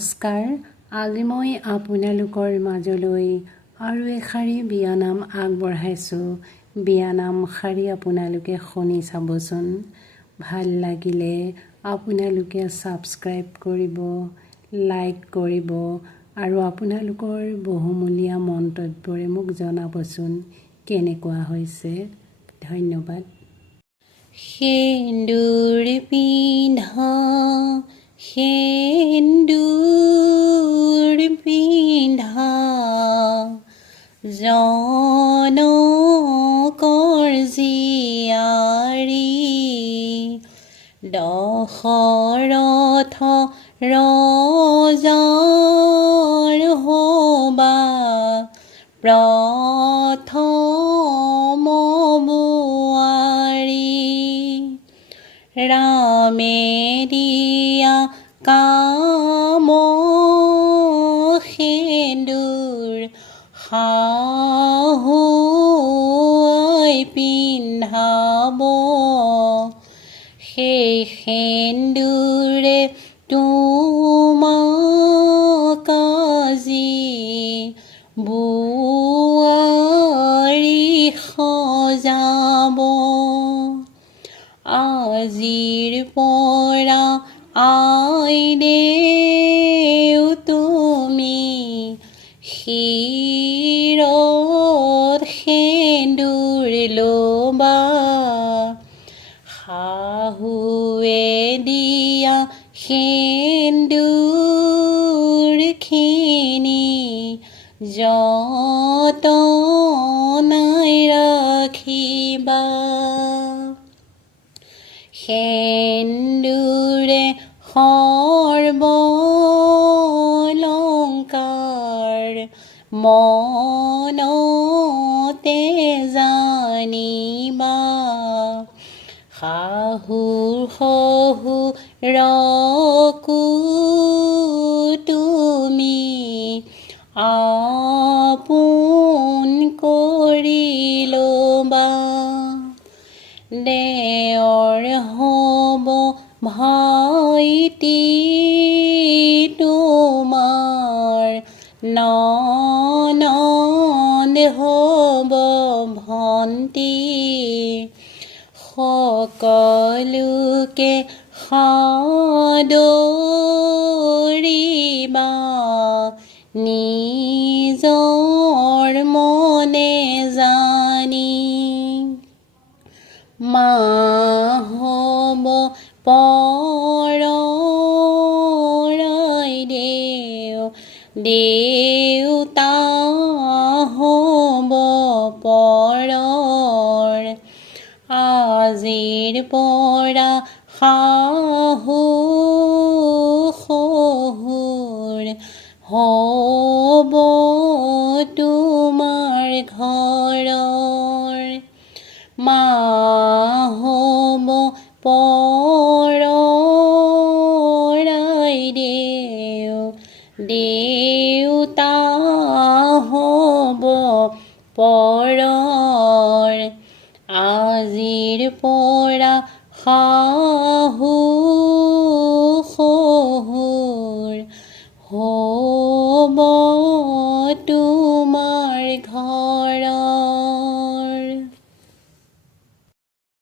নমস্কাৰ। আজি মই আপোনালোকৰ মাজলৈ আৰু এশাৰী বিয়ানাম আগবঢ়াইছোঁ। বিয়ানাম শাৰী আপোনালোকে শুনি চাবচোন। ভাল লাগিলে আপোনালোকে ছাবস্ক্ৰাইব কৰিব, লাইক কৰিব আৰু আপোনালোকৰ বহুমূলীয়া মন্তব্যৰে মোক জনাবচোন কেনেকুৱা হৈছে। ধন্যবাদ। সেন্দুৰ পিন্ধা, সেন্দুৰ পিন্ধা, জনকৰ জীয়াৰী, দশৰথ ৰজাৰ হ'বা প্ৰথম ৰামে দিয়া কাম সেন্দুৰ, শাহুৱে পিন্ধাব, সেই সেন্দুৰে তোমাক আজি বোৱাৰী সজাব। আজিৰ পৰা আইদেউ তুমি শিৰত সেন্দুৰ ল'বা, শাহুৱে দিয়া সেন্দুৰখিনি যতনাই ৰাখিবা। সেন্দুৰে সৰ্বলংকাৰ মনতে জানিবা, শাহুৰ শহুৰকো তুমি আপোন কৰি ল'বা। দেওৰ হ'ব ভাইটি তোমাৰ, ননদ হ'ব ভণ্টি, সকলোকে সাদৰিবা নিজৰ মনে জানি। মা হ'ব পৰৰ আইদেউ, দেউতা হ'ব পৰৰ, আজিৰ পৰা শাহু শহুৰ হ'ব তোমাৰ ঘৰৰ। মা হ'ব পৰৰ আইদেউ, দেউতা হ'ব পৰৰ, আজিৰ পৰা শাহু শহুৰ হ'ব